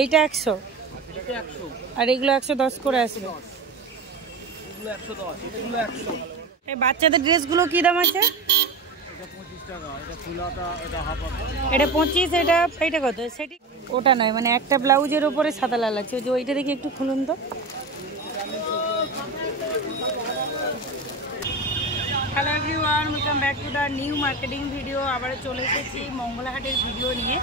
এইটা 100 আর এগুলো 110 করে আসবে। এই বাচ্চাদের ড্রেসগুলো কি দাম আছে? এটা 25, এটা কত? সেটি ওটা নয়, মানে একটা ব্লাউজের উপরে সাদা লাল আছে, ওই যে ওইটা দেখি একটু খুলুন তো। Hello everyone, welcome back to the new marketing video. আবার চলে এসেছি মঙ্গলাহাটের ভিডিও নিয়ে।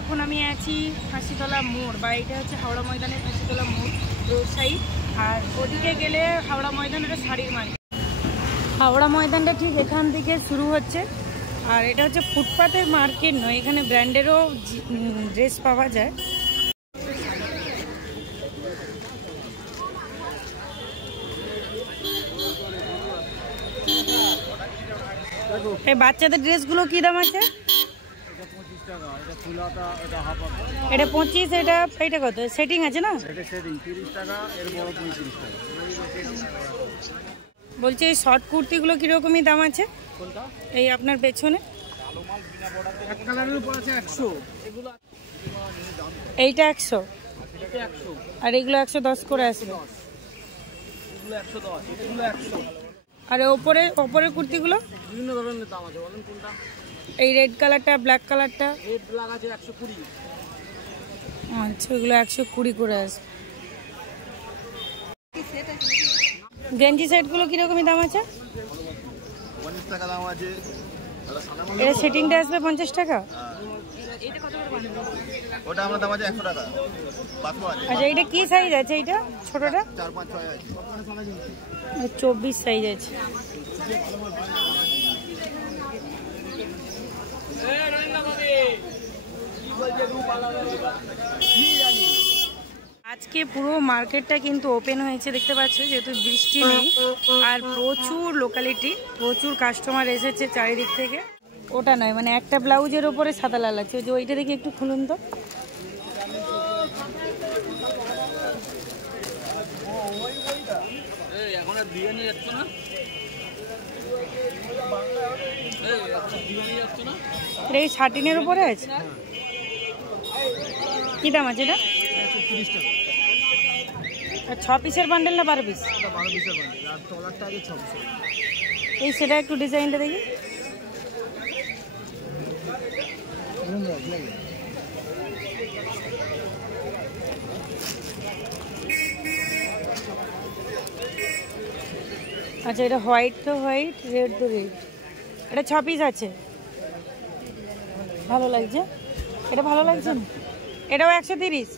এখন আমি আছি ফাঁসিতলা মোড়, বা এটা হচ্ছে হাওড়া ময়দানের ফাঁসিতলা মোড় রোড সাইড। আর ওদিকে গেলে হাওড়া ময়দানের শাড়ির মার্কেট। হাওড়া ময়দানটা ঠিক এখান থেকে শুরু হচ্ছে। আর এটা হচ্ছে ফুটপাতের মার্কেট নয়, এখানে ব্র্যান্ডেরও ড্রেস পাওয়া যায়। এই বাচ্চাদের ড্রেসগুলো কি দাম আছে? এটা 25, এটা কত? সেটিং আছে না? বলছি এই শর্ট কুর্তিগুলো কিরকমই দাম আছে? এই আপনার পেছনে এইটা 100 আর এগুলো 110 করে আসবে। আর ওপরের কুর্তিগুলো বিভিন্ন ধরনের দাম আছে, বলেন কোনটা? এই রেড কালারটা, ব্ল্যাক কালারটা, রেড ব্ল্যাক আছে 120। আচ্ছা, এগুলো 120 করে আসবে। গেঞ্জি সেটগুলো কিরকমই দাম আছে? 50 টাকা দাম আছে। এটা সেটিংটা আসবে 50 টাকা। ওটা আমার দাম আছে 100 টাকা। আচ্ছা, এটা কি সাইজ আছে? এইটা ছোটটা 4 5 6 আছে। 24 সাইজ আছে। আজকে পুরো মার্কেটটা কিন্তু ওপেন হয়েছে, দেখতে পাচ্ছ, যেহেতু বৃষ্টি নেই। আর প্রচুর লোকালিটি, প্রচুর কাস্টমার এসেছে চারিদিক থেকে। ওটা নয়, মানে একটা ব্লাউজের উপরে সাদা লাল আছে, ওই যে ওইটা দেখি একটু খুলুন তো। এই শার্টিনের উপরে আছে, কি দাম আছে এটা? 130 টাকা। আর 6 পিসের বান্ডেল না 12 পিস? 12 পিসের বান্ডেল। আর তলারটা আগে 6 পিসের। এই সেটা একটু ডিজাইনটা দেখি। আচ্ছা, এটা হোয়াইট তো হোয়াইট, রেড তো রেড। এটা 6 পিস আছে, ভালো লাগছে। এটা ভালো লাগছে না? এটাও 130।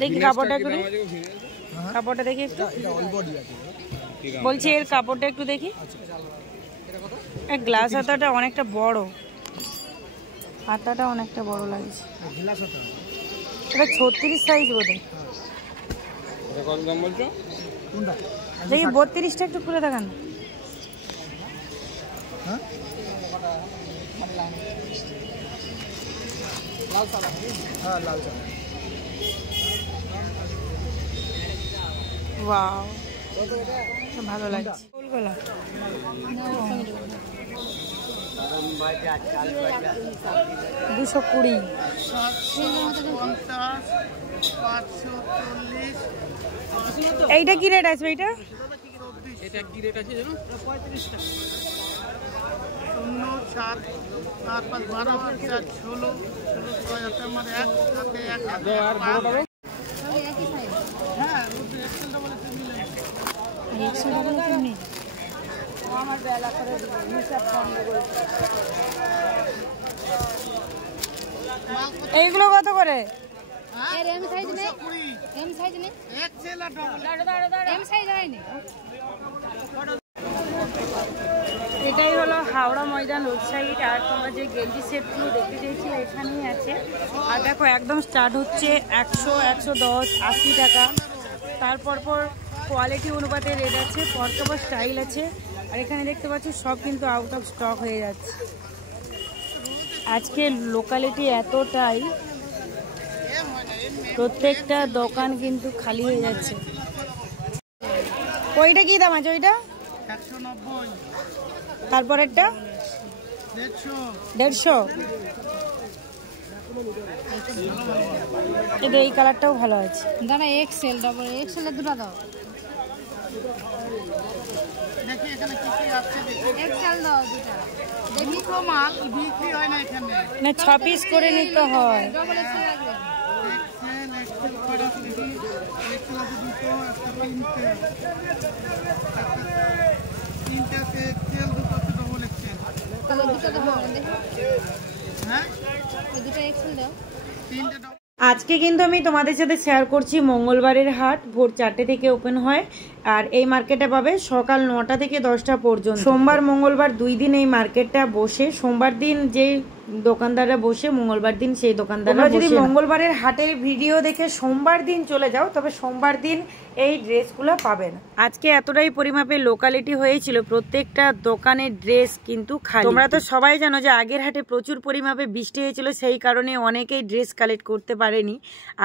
দেখি কাপড়টা একটু, কাপড়টা দেখি একটু। বলছি এর কাপড়টা একটু দেখি। গ্লাস হাতাটা অনেকটা বড়, হাতাটা অনেকটা বড় লাগছে। এটা 36 সাইজ বোধহয়। কত দাম বলছো? দেখি 32টা একটু খুলে দেখান। হ্যাঁ, লাল সাদা। হ্যাঁ, লাল সাদা। ওয়াও, ভালো লাগছে। ফুলগুলো 220। এইটা কি রেট আসবে? এটা কি রেট আছে জানো? 35 টাকা। 0 7 7 5 12 4 16 16 6 আমার এক হাতে এক আর বড়টা হ্যাঁ, ওটা এক্সেল ডাবল মিলে আমার বেলা করে হিসাব বন্ধ করে। এইগুলো কত করে? এম সাইজ নেই, এম সাইজ নেই, এক্সেল আর ডাবল এম সাইজ হয়নি। এটাই হলো হাওড়া ময়দান রোড সাইড। আর তোমরা যে গেঞ্জি সেটগুলো দেখতে চেয়েছিলে এখানেই আছে। আর দেখো একদম স্টার্ট হচ্ছে 100, 110, 80 টাকা। তারপর কোয়ালিটি অনুপাতে রেট আছে, পরপর স্টাইল আছে। আর এখানে দেখতে পাচ্ছি সব কিন্তু আউট অফ স্টক হয়ে যাচ্ছে। আজকে লোকালিটি এতটাই, প্রত্যেকটা দোকান কিন্তু খালি হয়ে যাচ্ছে। ওইটা কি দাম আছে? ওইটা 190। তারপর একটা 150। 150। কিন্তু এই কালারটাও ভালো আছে। দাঁড়া এক্সেল ডবল এক্সেল দুটো দাও। দেখি এখানে কি কি আছে দেখি। এক্সেল দাও দুটো। দেখি তো মাল বিক্রি হয় না এখানে। না 6 পিস করে নিতে হয়। ডবল এক্সেল লাগবে। এক্সেল করা আছে দেখি। এক্সেল আছে দুটো, একটা তিনটে। তিনটে আছে এক্সেল, দুটো আছে ডবল এক্সেল। তাহলে দুটো দাও দেখি। হ্যাঁ এই দুটো এক্সেল দাও। তিনটে ডবল। আজকে কিন্তু আমি তোমাদের সাথে শেয়ার করছি মঙ্গলবারের হাট ভোর 4টে থেকে ওপেন হয়। আর এই মার্কেটে পাবে সকাল 9টা থেকে 10টা পর্যন্ত। সোমবার মঙ্গলবার 2 দিন এই মার্কেটটা বসে। সোমবার দিন যেই দোকানদাররা বসে, মঙ্গলবার দিন সেই দোকানদাররা বসে। যদি মঙ্গলবারের হাটের ভিডিও দেখে সোমবার দিন চলে যাও, তবে সোমবার দিন এই ড্রেসগুলো পাবে না। আজকে এতটাই পরিমাপে লোকালিটি হয়েছিল, প্রত্যেকটা দোকানের ড্রেস কিন্তু খালি। তোমরা তো সবাই জানো যে আগের হাটে প্রচুর পরিমাপে বৃষ্টি হয়েছিল, সেই কারণে অনেকেই ড্রেস কালেক্ট করতে পারেনি।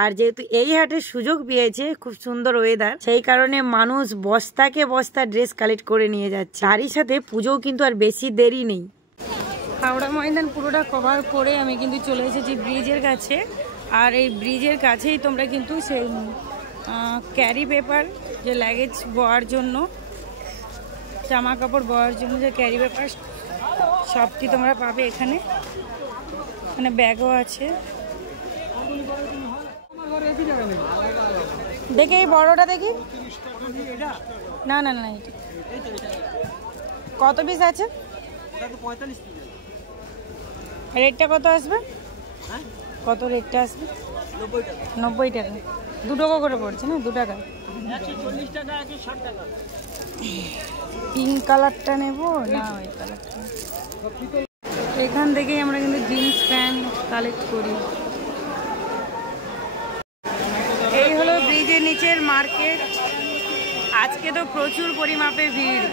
আর যেহেতু এই হাটে সুযোগ পেয়েছে, খুব সুন্দর ওয়েদার, সেই কারণে মানুষ বস্তাকে বস্তা ড্রেস কালেক্ট করে নিয়ে যাচ্ছে। তারই সাথে পুজোও কিন্তু আর বেশি দেরি নেই। হাওড়া ময়দান পুরোটা কভার করে আমি কিন্তু চলে এসেছি ব্রিজের কাছে। আর এই ব্রিজের কাছেই তোমরা কিন্তু সেই ক্যারি পেপার, যে লাগেজ বওয়ার জন্য, জামা কাপড় বওয়ার জন্য যে ক্যারি পেপার, সবটি তোমরা পাবে এখানে। এখানে ব্যাগও আছে। দেখে এই বড়টা দেখি। না না না, এটা কত পিস আছে? রেটটা কত আসবে? কত রেটটা আসবে? 90 টাকা। 2 টাকা করে পড়ছে না? 2 টাকা। পিঙ্ক কালারটা নেব না ওই কালারটা? এখান থেকেই আমরা কিন্তু জিন্স প্যান্ট কালেক্ট করি। এই হলো ব্রিজের নিচের মার্কেট। আজকে তো প্রচুর পরিমাপে ভিড়।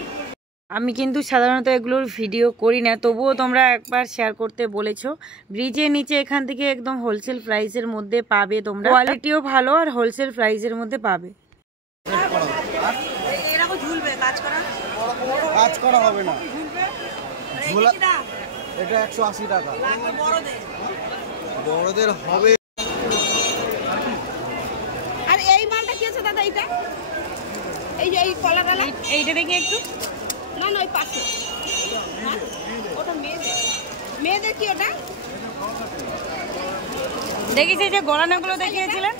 আমি কিন্তু সাধারণত এগুলোর ভিডিও করি না, তবুও তোমরা একবার শেয়ার করতে বলেছো। ব্রিজের নিচে এখান থেকে একদম হোলসেল প্রাইসের মধ্যে পাবে তোমরা, কোয়ালিটিও ভালো আর হোলসেল প্রাইসের মধ্যে পাবে। কাজ করা হবে না, এটা 180 টাকা। বড়দের হবে। আর এই মালটা কি আছে দাদা? এইটা এই যে এই কলারওয়ালা, এইটা দেখি একটু। না না ওই পাশে। হ্যাঁ ওটা মেয়েদের। মেয়েদের কি ওটা? দেখিস এই যে গলানাগুলো দেখিয়েছিলেন,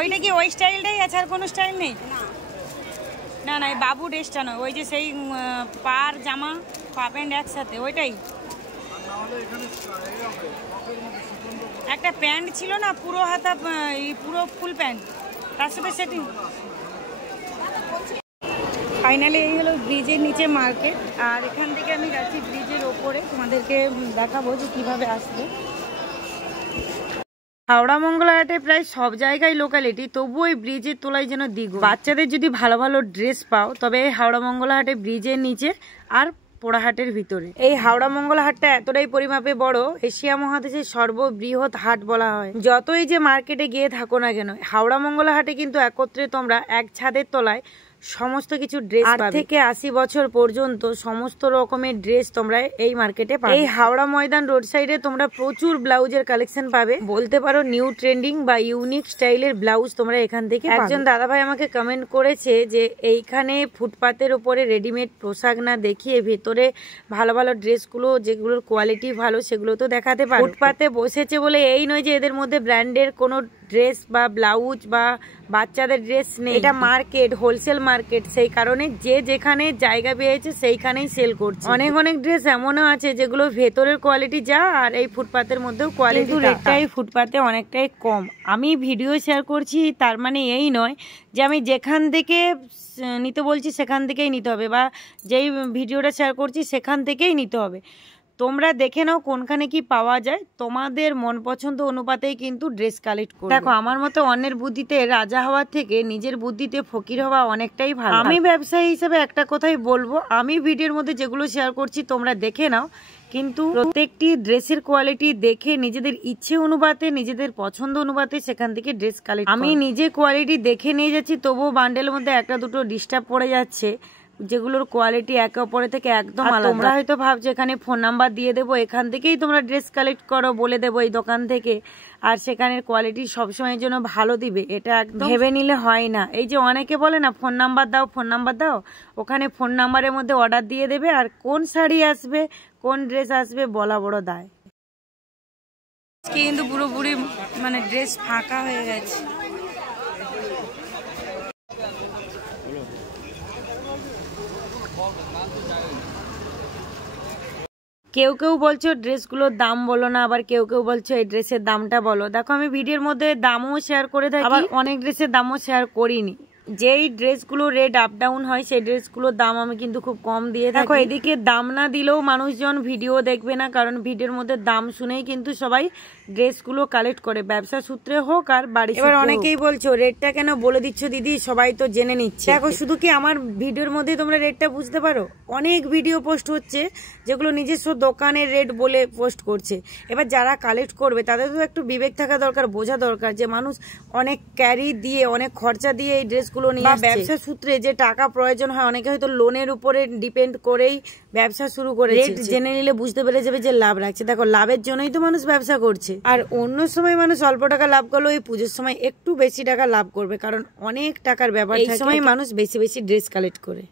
ওইটা কি ওই স্টাইলটাই আছে, আর কোনো স্টাইল নেই? না না, এই বাবু ড্রেসটা নয়, ওই যে সেই পার জামা, পা প্যান্ট একসাথে, ওইটাই। একটা প্যান্ট ছিল না পুরো হাতা, পুরো ফুল প্যান্ট, তার সাথে সেটিং। ফাইনালি এই হলো ব্রিজের নিচে মার্কেট। আর এখান থেকে আমি যাচ্ছি ব্রিজের ওপরে, তোমাদেরকে দেখাবো যে কিভাবে আসবে। হাওড়া মঙ্গলা হাটে প্রায় সব জায়গায় লোকালিটি, তবুও এই ব্রিজের তোলায় যেন দ্বিগুণ। বাচ্চাদের যদি ভালো ভালো ড্রেস পাও, তবে এই হাওড়া মঙ্গলা হাটে ব্রিজের নিচে আর পোড়াহাটের ভিতরে। এই হাওড়া মঙ্গলা হাটটা এতটাই পরিমাপে বড়, এশিয়া মহাদেশের সর্ববৃহৎ হাট বলা হয়। যতই যে মার্কেটে গিয়ে থাকো না কেন, হাওড়া মঙ্গলা হাটে কিন্তু একত্রে তোমরা এক ছাদের তলায় সমস্ত কিছু ড্রেস পাবে। থেকে 80 বছর পর্যন্ত সমস্ত রকমের ড্রেস তোমরা এই মার্কেটে পাবে। এই হাওড়া ময়দান রোড সাইডে তোমরা প্রচুর ব্লাউজের কালেকশন পাবে, বলতে পারো নিউ ট্রেন্ডিং বা ইউনিক স্টাইলের ব্লাউজ তোমরা এখান থেকে পাবে। একজন দাদাভাই আমাকে কমেন্ট করেছে যে এইখানে ফুটপাতের উপরে রেডিমেড পোশাক না দেখিয়ে ভেতরে ভালো ভালো ড্রেসগুলো, যেগুলোর কোয়ালিটি ভালো, সেগুলো তো দেখাতে পারো। ফুটপাতে বসেছে বলে এই নয় যে এদের মধ্যে ব্র্যান্ডের কোনো ড্রেস বা ব্লাউজ বা বাচ্চাদের ড্রেস নেই। এটা মার্কেট, হোলসেল মার্কেট, সেই কারণে যে যেখানে জায়গা পেয়েছে সেইখানেই সেল করছে। অনেক অনেক ড্রেস এমনও আছে যেগুলো ভেতরের কোয়ালিটি যা, আর এই ফুটপাতের মধ্যেও কোয়ালিটি রেটটাই ফুটপাতে অনেকটাই কম। আমি ভিডিও শেয়ার করছি তার মানে এই নয় যে আমি যেখান থেকে নিতে বলছি সেখান থেকেই নিতে হবে, বা যেই ভিডিওটা শেয়ার করছি সেখান থেকেই নিতে হবে। তোমরা দেখে নাও কোনখানে কি পাওয়া যায়, তোমাদের মন পছন্দ অনুপাতেই কিন্তু ড্রেস কালেক্ট করো। দেখো, আমার মতো অন্যের বুদ্ধিতে রাজা হওয়ার থেকে নিজের বুদ্ধিতে ফকির হওয়া অনেকটাই ভালো। আমি ব্যবসায়ী হিসেবে একটা কথাই বলবো, আমি ভিডিওর মধ্যে যেগুলো শেয়ার করছি তোমরা দেখে নাও, কিন্তু প্রত্যেকটি ড্রেসের কোয়ালিটি দেখে নিজেদের ইচ্ছে অনুপাতে, নিজেদের পছন্দ অনুপাতে সেখান থেকে ড্রেস কালেক্ট। আমি নিজে কোয়ালিটি দেখে নিয়ে যাচ্ছি, তবুও বান্ডেলের মধ্যে একটা দুটো ডিস্টার্ব পড়ে যাচ্ছে, যেগুলোর কোয়ালিটি একে অপরের থেকে একদম আলাদা। তোমরা হয়তো ভাবছো এখানে ফোন নাম্বার দিয়ে দেবো, এখান থেকেই তোমরা ড্রেস কালেক্ট করো, বলে দেবো এই দোকান থেকে, আর সেখানের কোয়ালিটি সবসময়ের জন্য ভালো দিবে, এটা একদম ভেবে নিলে হয় না। এই যে অনেকে বলে না ফোন নাম্বার দাও, ফোন নাম্বার দাও, ওখানে ফোন নাম্বারের মধ্যে অর্ডার দিয়ে দেবে, আর কোন শাড়ি আসবে কোন ড্রেস আসবে বলা বড় দায়। কিন্তু পুরোপুরি মানে ড্রেস ফাঁকা হয়ে গেছে। কেউ কেউ বলছো ড্রেসগুলোর দাম বলো না, আবার কেউ কেউ বলছো এই ড্রেসের দামটা বলো। দেখো আমি ভিডিওর মধ্যে দামও শেয়ার করে থাকি, আবার অনেক ড্রেসের দামও শেয়ার করিনি। যেই ড্রেসগুলো রেট আপ ডাউন হয় সেই ড্রেসগুলোর দাম আমি কিন্তু খুব কম দিয়ে থাকি। দেখো এদিকে দাম না দিলেও মানুষজন ভিডিও দেখবে না, কারণ ভিডিওর মধ্যে দাম শুনেই কিন্তু সবাই ড্রেসগুলো কালেক্ট করে, ব্যবসা সূত্রে হোক আর বাড়ি। এবার অনেকেই বলছো রেটটা কেন বলে দিচ্ছ দিদি, সবাই তো জেনে নিচ্ছে। দেখো শুধু কি আমার ভিডিওর মধ্যেই তোমরা রেটটা বুঝতে পারো? অনেক ভিডিও পোস্ট হচ্ছে যেগুলো নিজস্ব দোকানের রেট বলে পোস্ট করছে। এবার যারা কালেক্ট করবে তাদের তো একটু বিবেক থাকা দরকার, বোঝা দরকার যে মানুষ অনেক ক্যারি দিয়ে অনেক খরচা দিয়ে এই ড্রেসগুলো নিয়ে আসছে। ব্যবসা সূত্রে যে টাকা প্রয়োজন হয়, অনেকে হয়তো লোনের উপরে ডিপেন্ড করেই ব্যবসা শুরু করেছে। রেট জেনে নিলে বুঝতে পেরে যাবে যে লাভ রাখছে। দেখো লাভের জন্যই তো মানুষ ব্যবসা করছে, আর অন্য সময় মানুষ অল্প টাকা লাভ করলো, এই পুজোর সময় একটু বেশি টাকা লাভ করবে, কারণ অনেক টাকার ব্যাপার, এই সময় মানুষ বেশি বেশি ড্রেস কালেক্ট করে।